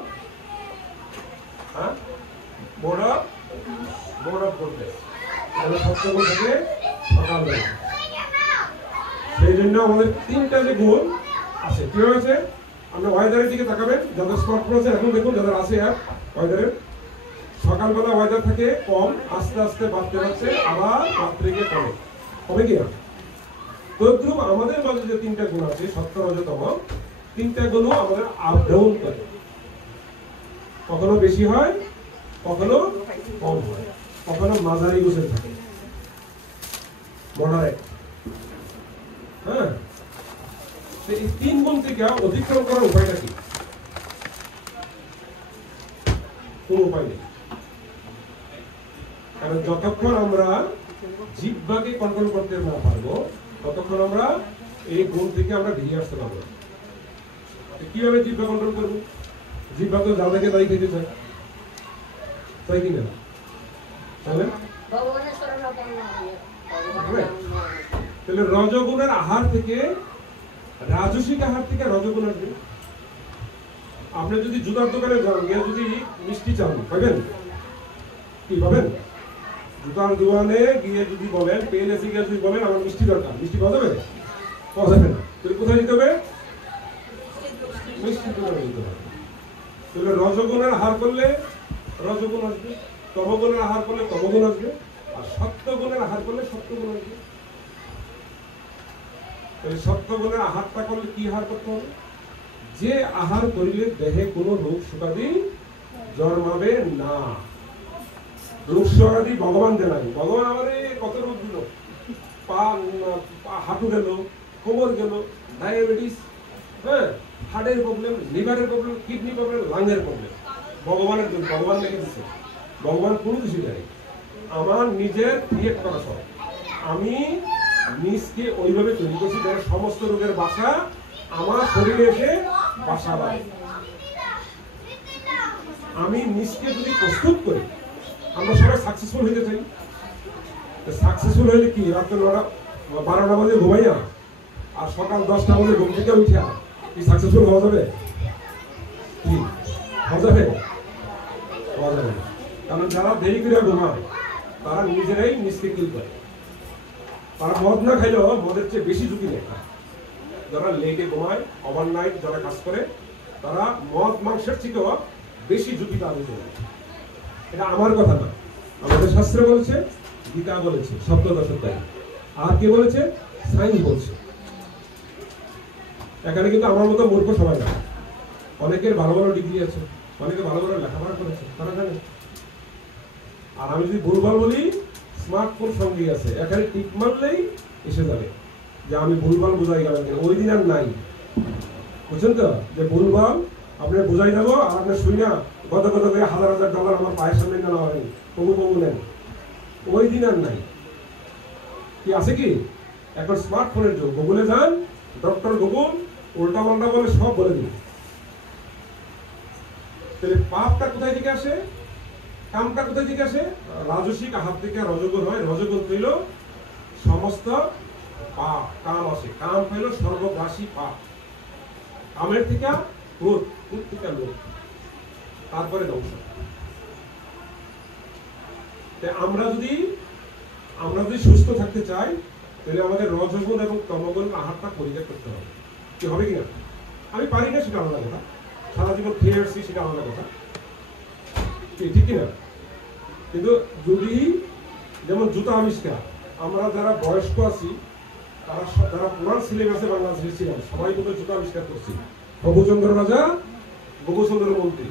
প্রোগ্রেস। তাহলে সপ্তগুণ থেকে সকালবেলা। সেই জন্য আমাদের তিনটা যে গুণ আছে। কি হয়েছে? আমরা ওয়েদারের দিকে তাকাবেন, যাদের স্মার্টফোন আছে এখন দেখুন, যাদের আছে অ্যাপ ওয়েদারের, সকালবেলা ওয়েদার থাকে কম, আস্তে আস্তে বাড়তে বাড়তে আবার রাত্রিকে কমে, হবে কিনা? তদ্রুপ আমাদের মাঝে যে তিনটা গুণ আছে, সত্য, রজতম, তিনটা গুণও আমাদের আপ ডাউন করে, কখনো বেশি হয়, কখনো কম হয়, কখনো মাঝারি গোছের থাকে, মডারেট। হ্যাঁ, এই তিন গুণ থেকে অতিক্রম করার উপায়টা কি? কোন উপায় নেই। কারণ যতক্ষণ আমরা জিহ্বাকে কন্ট্রোল করতে না পারবো ততক্ষণ আমরা এই গুণ থেকে আমরা বেরিয়ে আসতে পারবো। কিভাবে জিহ্বা কন্ট্রোল করবো? জিহ্বা তো যা দেখে তাই খেতে চায়, তাই কিনা? তাহলে রজগুণের আহার থেকে, রাজসিক আহার থেকে রজগুণ আসবে। আপনি যদি জুতার দোকানে যান, গিয়ে যদি মিষ্টি চান পাবেন? কি পাবেন? জুতার দোকানে গিয়ে যদি বলেন, পেন এসে গিয়ে যদি বলেন আমার মিষ্টি দরকার, মিষ্টি পাওয়া যাবে? পাওয়া যাবে না। তুই কোথায় যেতে হবে? মিষ্টি দোকানে যেতে হবে। তাহলে রজগুণের আহার করলে রজগুণ আসবে, তমগুণের আহার করলে তমগুণ আসবে, আর সত্যগুণের আহার করলে সত্যগুণ আসবে। সত্যগুণের আহারটা করলে কি আহার করতে হবে? যে আহার করিলে দেহে কোনো রোগ শোকাদি জন্মাবে না। রোগ শোকাদি ভগবান দেন। ভগবান আমাদের কত রোগ দিল, হাঁটু গেল, কোমর গেল, ডায়াবেটিস, হ্যাঁ, হার্টের প্রবলেম, লিভারের প্রবলেম, কিডনি প্রবলেম, লাংয়ের প্রবলেম, ভগবানের জন্য। ভগবান লিখে দিচ্ছে। ভগবান কোনো কিছু জানি, আমার নিজের ক্রিয়েট করা সব। আমি নিজকে ওইভাবে তৈরি করছি যে সমস্ত রোগের বাসা আমার শরীরে এসে বাসা বাঁধে। আমি নিজকে যদি প্রস্তুত করি, আমরা সবাই সাকসেসফুল হইতে চাই। সাকসেসফুল হইলে কি? রাত্রে 12টা বাজে ঘুমাইয়া আর সকাল 10টা বাজে ঘুম থেকে উঠিয়া কি সাকসেসফুল হওয়া যাবে? কি হওয়া যাবে? হওয়া যাবে না। কারণ যারা দেরি করে ঘুমায় তারা নিজেরাই নিজকে কিল করে। তারা মদ না খাইলেও মদের চেয়ে বেশি ঝুঁকি নেয়। যারা লেটে ঘুমায়, ওভারনাইট যারা কাজ করে, তারা মদ মাংসের থেকেও বেশি ঝুঁকি তাদের জন্য। এটা আমার কথা না, আমাদের শাস্ত্রে বলেছে, গীতা বলেছে, সপ্তদশোধ্যায়। আর কে বলেছে? সায়েন্স বলছে। এখানে কিন্তু আমার মতো মূর্খ সবাই না। অনেকের ভালো ভালো ডিগ্রি আছে, অনেকে ভালো ভালো লেখাপড়া করেছে, তারা জানে। আর আমি যদি ভুলভাল বলি, স্মার্টফোন সঙ্গে আছে, এখানে টিক মারলেই এসে যাবে যে আমি ভুলভাল বোঝাই গেলাম। ওই দিন আর নাই, বুঝছেন তো? যে ভুলভাল আপনি বুঝাই দেবো আর আপনি শুই না কত কত করে হাজার হাজার ডলার আমার পায়ের সামনে নেওয়া হয়নি প্রভু প্রভু নেন, ওই দিন আর নাই। কি আছে কি এখন স্মার্টফোনের যুগ, গুগলে যান, ডক্টর গুগল উল্টা পাল্টা বলে সব বলে দিন। তাহলে পাপটা কোথায় থেকে আসে, কামটা কোথায় থেকে আসে? রাজসিক হাত থেকে রজগুণ হয়। রজগুণ হইল সমস্ত পাপ, কাম আসে, কাম হইল সর্বগ্রাসী পাপ। কামের থেকে ক্রোধ, ক্রোধ থেকে লোভ, তারপরে ধ্বংস। আমরা যদি সুস্থ থাকতে চাই তাহলে আমাদের রজগুণ এবং তমগুণ আহারটা পরিত্যাগ করতে হবে। কি হবে কিনা আমি পারি না সেটা আলাদা কথা, সারা জীবন খেয়ে আসছি সেটা আলাদা কথা, ঠিক কিনা? কিন্তু যদি যেমন জুতা আবিষ্কার, আমরা যারা বয়স্ক আছি তারা যারা পুরান সিলেবাসে বাংলাদেশে ছিলাম সবাই কিন্তু জুতা আবিষ্কার করছি। প্রভুচন্দ্র রাজা, গোপচন্দ্র মন্ত্রী,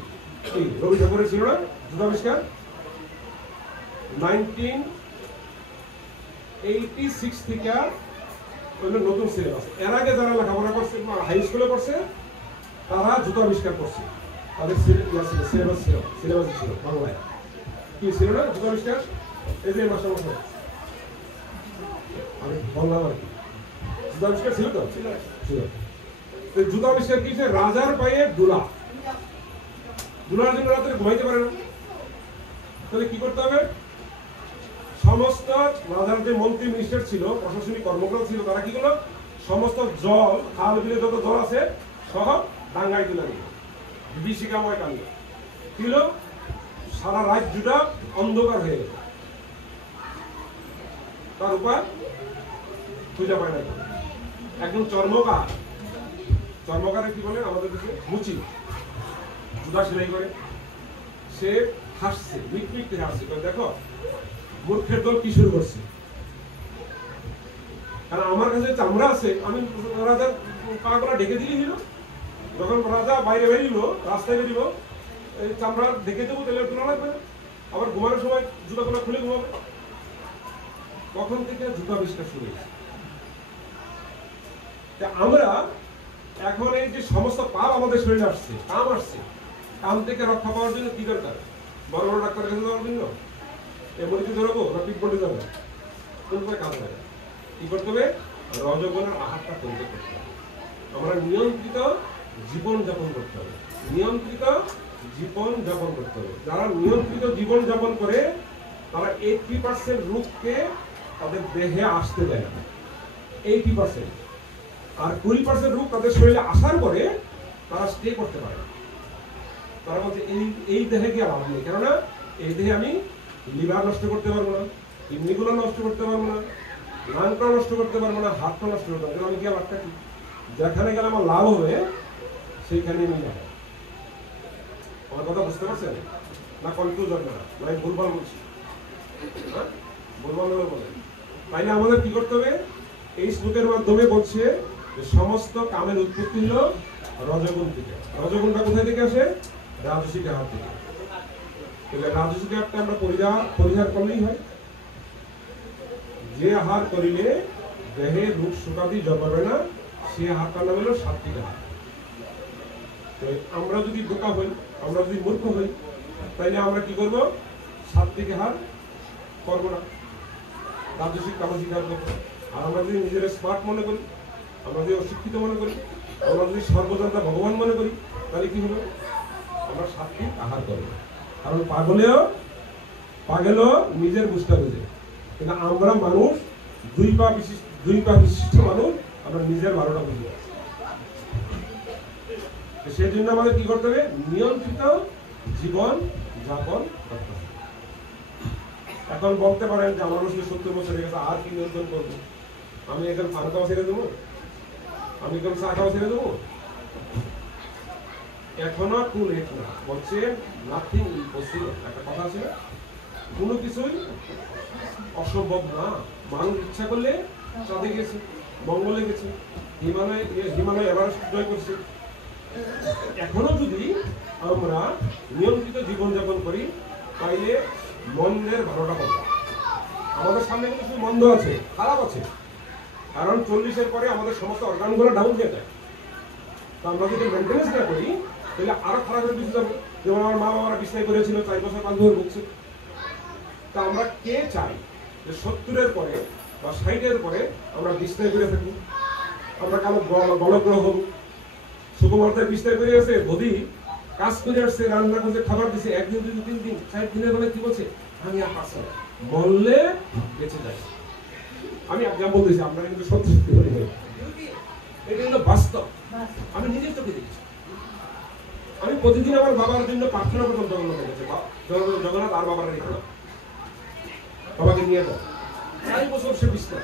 রবি ঠাকুরের ছিল না জুতা আবিষ্কার? 1986 থেকে নতুন সিলেবাস। এর আগে যারা লেখাপড়া করছে হাই স্কুলে করছে তারা জুতা আবিষ্কার করছে, তাদের সিলেবাস ছিল বাংলায়। কি ছিল না জুতা আবিষ্কার? এই যে মাসে মাসে আমি বললাম আর কি, জুতা আবিষ্কার ছিল তো ছিল। জুতা আবিষ্কার কি? রাজার পায়ে দুলা, দুলার জন্য রাত্রে ঘুমাইতে পারে না। তাহলে কি করতে হবে? সমস্ত রাজার যে মন্ত্রী মিনিস্টার ছিল, প্রশাসনিক কর্মকর্তা ছিল, তারা কি করলো? সমস্ত জল, খাল বিলে যত জল আছে সব ডাঙ্গায় তুলে নিল, বিভীষিকাময় কাণ্ড। কি হলো? সারা রাজ্যটা অন্ধকার হয়ে গেল, তার উপায় খুঁজে পায় না। একজন চর্মকারে কি বলে আমাদের দেশে? মুচি, জুতা সেলাই করে। সে হাসছে, মিটমিটতে হাসছে, দেখো মূর্খের দল কি শুরু করছে। কারণ আমার কাছে চামড়া আছে, আমি রাজার পা গুলা ঢেকে দিলেই হলো। যখন রাজা বাইরে বেরিল, রাস্তায় বেরিল, এই চামড়া ঢেকে দেবো, তাহলে তুলা লাগবে না। আবার ঘুমানোর সময় জুতা গুলা খুলে ঘুমাবে। কখন থেকে জুতা আবিষ্কার শুরু হয়েছে? আমরা এখন এই যে সমস্ত পাপ আমাদের শরীরে আসছে, কাম আসছে, কাম থেকে রক্ষা পাওয়ার জন্য কি দরকার? বড় বড় ডাক্তারের কাছে যাওয়ার জন্য এমনিতে ধরবো না পিকবন্ডে যাবো? কোন করে কাজ হয়? কি করতে হবে? রজগুণের আহারটা পরিত্যাগ করতে হবে। আমরা নিয়ন্ত্রিত জীবন যাপন করতে হবে, নিয়ন্ত্রিত জীবন যাপন করতে হবে। যারা নিয়ন্ত্রিত জীবন যাপন করে তারা 80% রোগকে তাদের দেহে আসতে দেয় না, 80%। আর 20% রোগ তাদের শরীরে আসার পরে তারা স্টে করতে পারে। তারা বলছে এই দেহে গিয়ে লাভ নেই, কেননা এই দেহে আমি লিভার নষ্ট করতে পারবো না, কিডনিগুলো নষ্ট করতে পারবো না, লাংটা নষ্ট করতে পারবো না, হাতটা নষ্ট করতে পারবো না। আমি গিয়ে লাভটা কি? যেখানে গেলে আমার লাভ হবে সেইখানে আমি লাভ। আমার কথা বুঝতে পারছেন না? কনফিউজ হবে না, আমি ভুলভাল বলছি, ভুলভাল বলে। তাইলে আমাদের কি করতে হবে? এই শ্লোকের মাধ্যমে বলছে যে সমস্ত কামের উৎপত্তি হলো রজগুণ থেকে। রজগুণটা কোথায় থেকে আসে? রাজসিক আহার থেকে। তাহলে রাজসিক আহারটা আমরা পরিহার করলেই হয়। যে আহার করিলে দেহে রোগ শোকাদি জন্মাবে না, সে আহারটার নাম হলো সাত্বিক আহার। আমরা যদি বোকা হই, আমরা যদি মূর্খ হই, তাইলে আমরা কি করব? সাত্বিক আহার করবো না, রাজসিক তামসিক আহার করবো। আর আমরা যদি নিজের স্মার্ট মনে করি, আমরা যদি অশিক্ষিত মনে করি, আমরা যদি সর্বজান্তা ভগবান মনে করি, তাহলে কি হবে? আমরা সাত্বিক আহার করবো। কারণ পাগলেও নিজের বুঝটা বুঝে, কিন্তু আমরা মানুষ দুই পা বিশিষ্ট মানুষ, আমরা নিজের 12টা বুঝি। সেই জন্য আমাদের কি করতে হবে? নিয়ন্ত্রিত জীবন যাপন করতে হবে। এখন বলতে পারেন যে আমার 70 বছর হয়ে গেছে, আর কি নিয়ন্ত্রণ করবো? আমি এখন পান খাওয়া ছেড়ে দেবো? আমি এখন চা খাওয়া ছেড়ে দেবো? এখনো টু লেট না, বলছে নাথিং ইম্পসিবল। একটা কথা আছে না, কোনো কিছুই অসম্ভব না। মানুষ ইচ্ছা করলে চাঁদে গেছে, মঙ্গলে গেছে, হিমালয় এভারেস্ট জয় করছে। এখনো যদি আমরা নিয়ন্ত্রিত জীবনযাপন করি তাইলে মন্দের 12টা কথা। আমাদের সামনে কিন্তু শুধু মন্দ আছে, খারাপ আছে। কারণ 40-এর পরে আমাদের সমস্ত অর্গানগুলো ডাউন হয়ে যায়। তো আমরা যদি মেনটেন্স না করি তাহলে আরো খারাপ হয়ে কিছু যাবে। যেমন আমার মা বাবারা বিছনায় করেছিল 4 বছর 5 বছর ভুগছে। তা আমরা কে চাই যে 70-এর পরে বা 60-এর পরে আমরা বিছনায় করে থাকি, আমরা কারো গণগ্রহ হব? সুকুমারদের বিছনায় করে আছে, বদি কাজ করে আসছে, রান্না করছে, খাবার দিচ্ছে, 1 দিন 2 দিন 3 দিন 60 দিনের বেলা কি বলছে, আমি আর পারছি না, মরলে বেঁচে যাই। আমি এক্সাম্পল দিয়েছি, আপনারা কিন্তু সত্যি সত্যি বলি না, এটা কিন্তু বাস্তব, আমি নিজের চোখে দেখেছি। আমি প্রতিদিন আমার বাবার জন্য প্রার্থনা করতাম জগন্নাথের কাছে, জগন্নাথ আর বাবার রেখে দাও, বাবাকে নিয়ে যাও। 4 বছর সে বিছনা,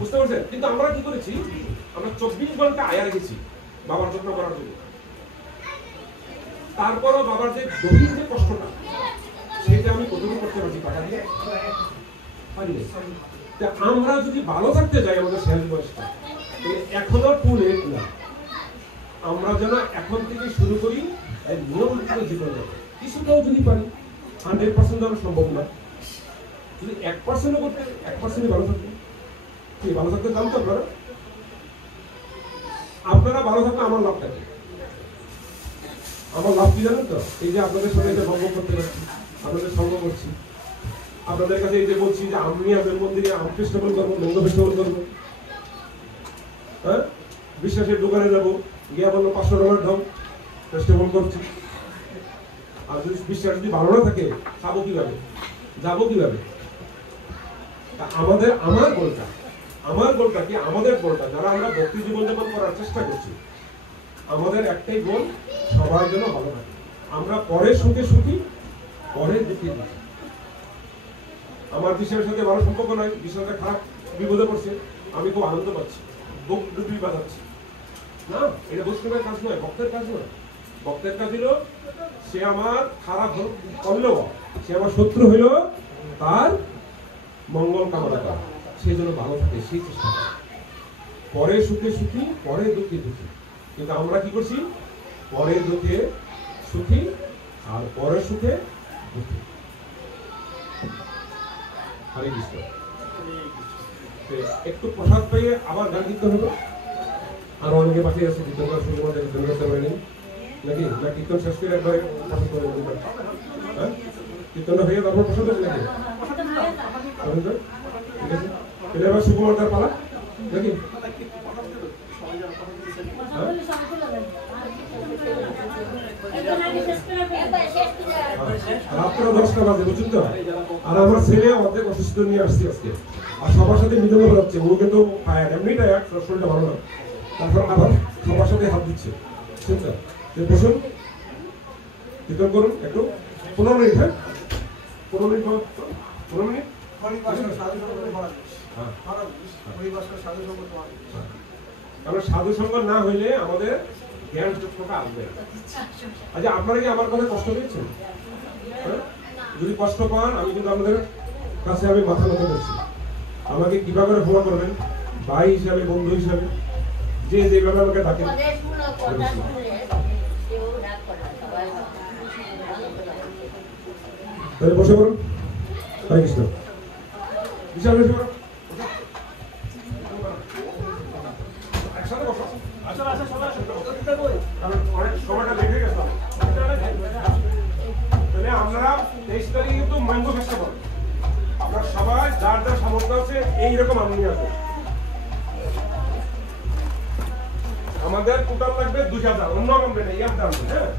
বুঝতে পারছেন? কিন্তু আমরা কি করেছি, আমরা 24 ঘন্টা আয়া রেখেছি বাবার যত্ন করার জন্য। তারপরও বাবার যে গভীর যে কষ্টটা, সেটা আমি কতটুকু করতে পারছি টাকা দিয়ে? পারি না। আমরা যদি ভালো থাকতে যাই আমাদের শেষ বয়সটা, এখনো টু লেট না। আমরা যেন এখন থেকে শুরু করি নিয়মিত জীবন, কিছুটাও যদি পারি, 100% যেন সম্ভব না, যদি 1% করতে 1% ভালো থাকবে। কি ভালো থাকতে চান তো আপনারা? আপনারা ভালো থাকলে আমার লাভটা কি? আমার লাভ কি জানেন তো? এই যে আপনাদের সাথে এটা ভঙ্গ করতে পারছি, আপনাদের সঙ্গ করছি, আপনাদের কাছে এই যে বলছি যে আমি আপনাদের মন্দিরে আম ফেস্টিভ্যাল করবো, মঙ্গ ফেস্টিভ্যাল করবো, হ্যাঁ, বিশ্বাসের দোকানে যাবো, গিয়ে বললো 500 টাকার দাম, ফেস্টিভ্যাল করছি। আর যদি বিশ্বাস যদি ভালো না থাকে, খাবো কিভাবে, যাবো কিভাবে? আমার গোলটা কি, আমাদের গোলটা যারা আমরা ভক্তি জীবনযাপন করার চেষ্টা করছি, আমাদের একটাই গোল, সবার জন্য ভালো থাকে। আমরা পরে সুখে সুখী, পরে দুঃখী দুঃখী। আমার বিশ্বের সাথে ভালো সম্পর্ক নয়, বিশ্বের খারাপ বিপদে পড়ছে, আমি খুব আনন্দ পাচ্ছি, বুক ডুবি বাজাচ্ছি না, এটা বৈষ্ণবের কাজ নয়, ভক্তের কাজ নয়। ভক্তের কাজ হলো, সে আমার খারাপ করলেও, সে আমার শত্রু হইল, তার মঙ্গল কামনা করা, সেই জন্য ভালো থাকে, সেই চেষ্টা করে। পরে সুখে সুখী, পরে দুঃখে দুঃখী। কিন্তু আমরা কি করছি, পরে দুঃখে সুখী আর পরে সুখে দুঃখী। হরে কৃষ্ণ। একটু প্রসাদ পেয়ে আবার গান কীর্তন হলো, আর অনেকে পাশে আছে কীর্তন করার সুযোগ কীর্তন করতে পারেনি নাকি, না কীর্তন শেষ করে একবারে প্রসাদ করে দেবেন? হ্যাঁ, কীর্তনটা হয়ে তারপর প্রসাদ দেবেন নাকি? ঠিক আছে, তাহলে এবার সুকুমারদার পালা নাকি? রাত্র 10টা বাজে, বুঝছেন তো? আর আমার ছেলে অর্ধেক অসুস্থ নিয়ে আসছি আজকে, আর সবার সাথে মিলন হচ্ছে, ও কিন্তু এমনি টায়ার্ড, শরীরটা ভালো না, তারপর আবার সবার সাথে হাত দিচ্ছে, বুঝছেন তো? বসুন, কীর্তন করুন একটু, 15 মিনিট, হ্যাঁ 15 মিনিট, 15 মিনিট। কারণ সাধু সঙ্গ না হইলে আমাদের জ্ঞান চক্ষুটা আসবে না। আচ্ছা, আপনারা কি আমার কথা কষ্ট পেয়েছেন? যদি কষ্ট পান, আমি কিন্তু আপনাদের কাছে আমি মাথা নত করছি, আমাকে কিভাবে ক্ষমা করবেন, ভাই হিসাবে, বন্ধু হিসাবে, যে যেভাবে আমাকে ডাকেন। তাহলে বসে পড়ুন। হরে কৃষ্ণ। বিশাল বসে পড়ুন, একসাথে বসো। কারণ অনেক সময়টা দেখে গেছিলাম। তাহলে আপনারা 23 তারিখে কিন্তু ম্যাঙ্গো ফেস্টিভ্যাল, আপনারা সবাই যার যার সামর্থ্য আছে এইরকম আম নিয়ে আসবেন। আমাদের টোটাল লাগবে 2000, অন্য কোম্পানি ইয়ার দাম, হ্যাঁ,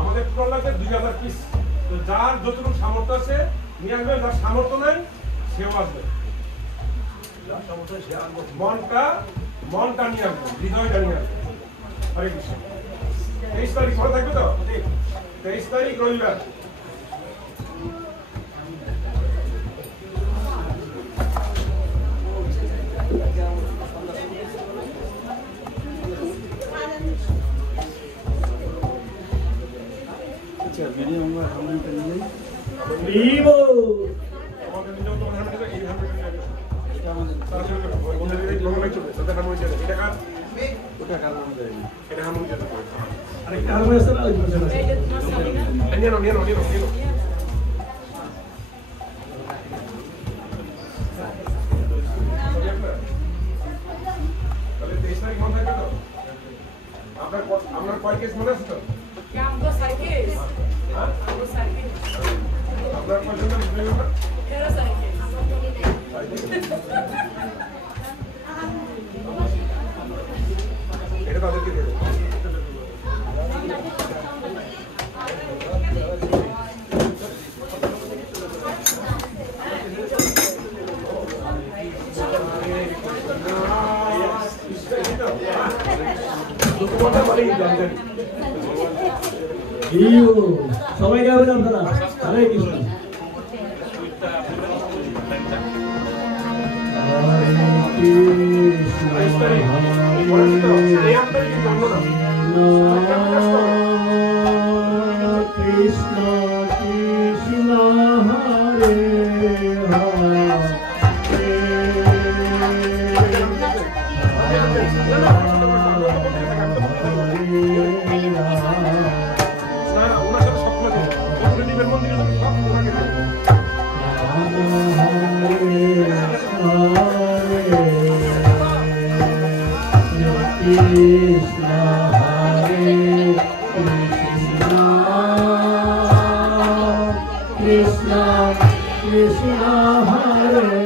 আমাদের টোটাল লাগবে 2000 পিস। তো যার যতটুকু সামর্থ্য আছে নিয়ে আসবেন, যার সামর্থ্য নাই সেও আসবে। মনটা নিয়ে আসবেন, হৃদয়টা নিয়ে আসবেন। হরে কৃষ্ণ। 23 তারিখ মনে থাকবে তো? 23 তারিখ রবিবার। আপনার কয় কেস মনে আছে তো? আপনার কয়জন মেম্বার? এটা তাদেরকে দিয়ে দেবো। সবাই গাবেন আপনারা হরে কৃষ্ণ কৃষ্ণ কৃষ্ণ হরে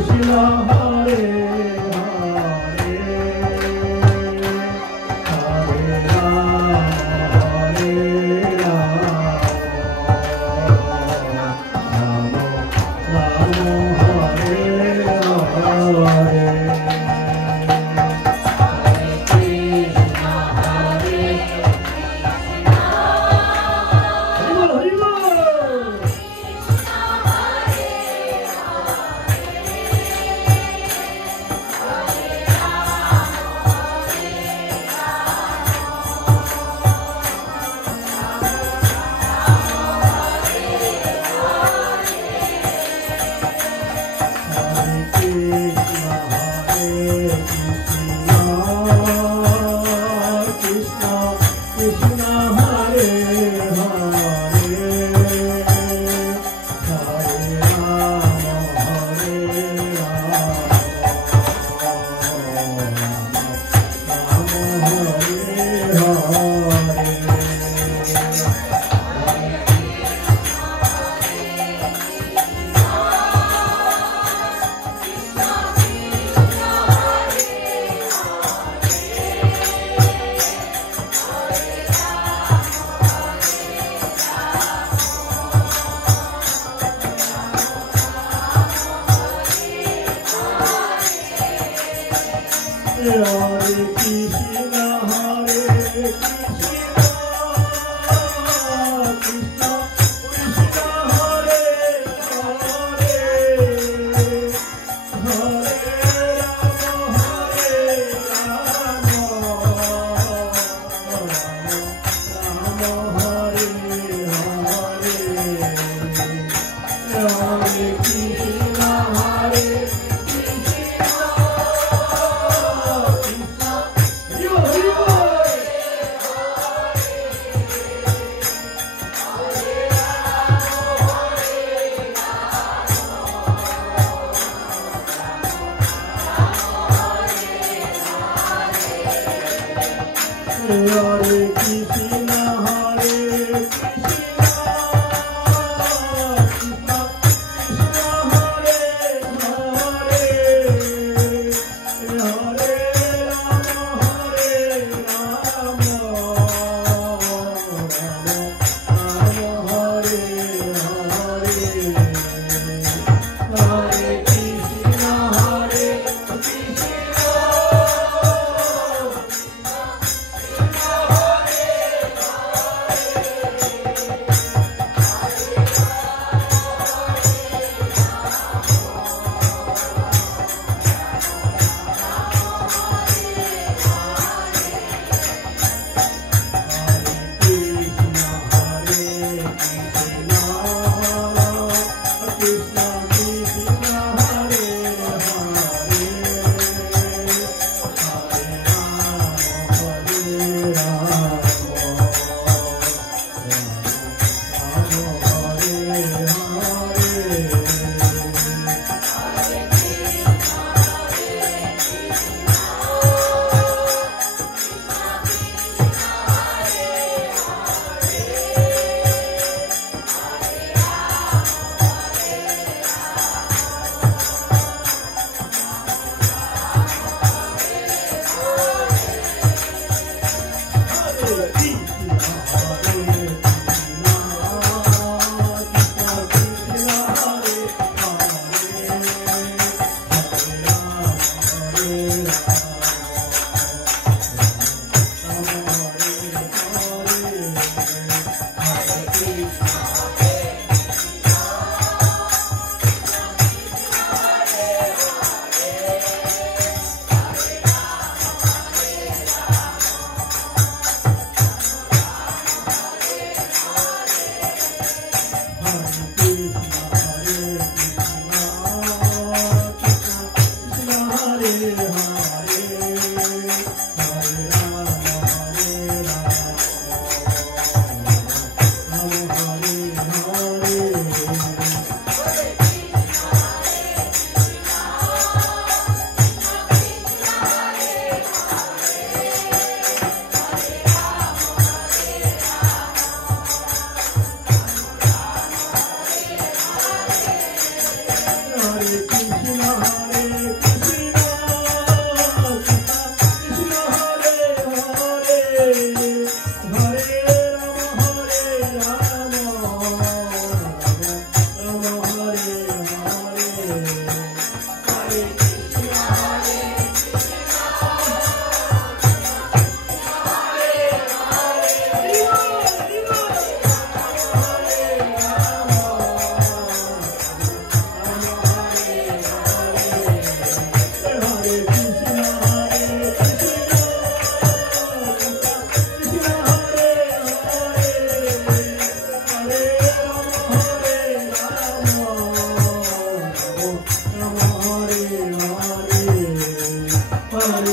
Hare Krishna Thank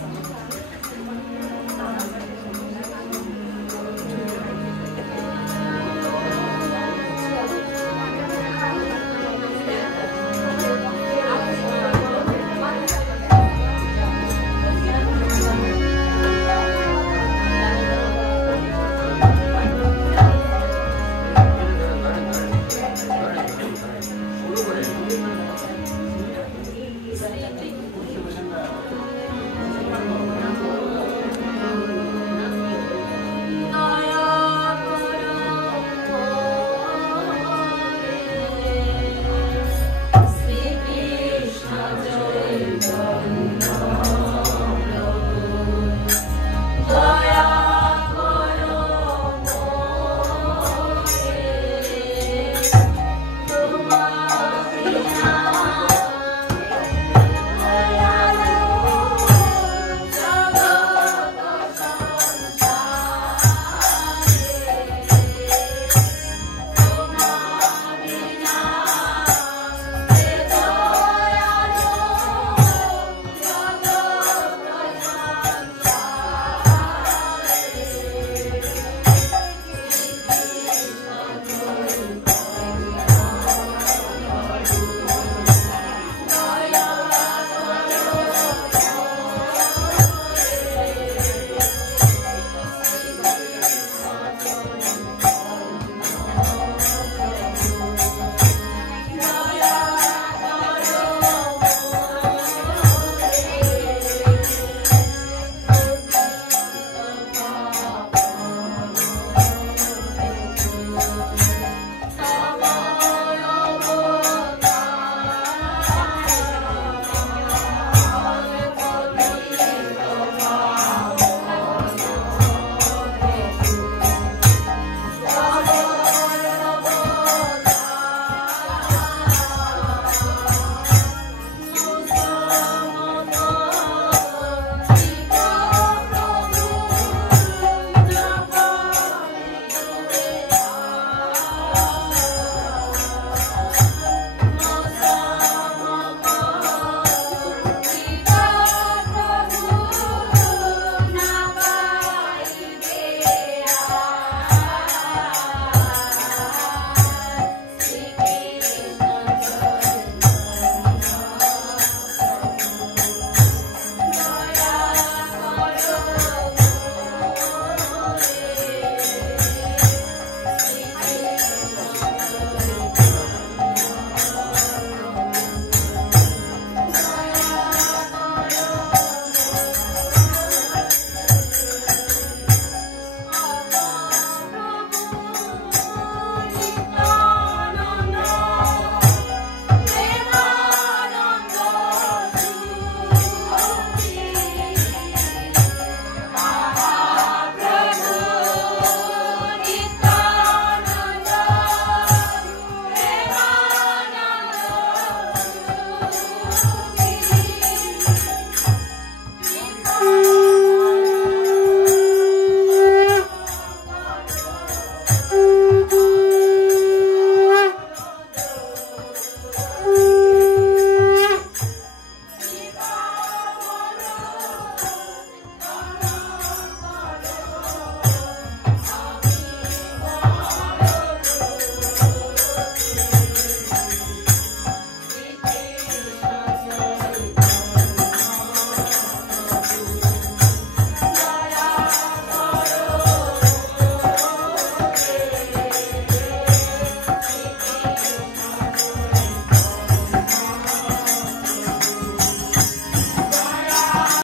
you.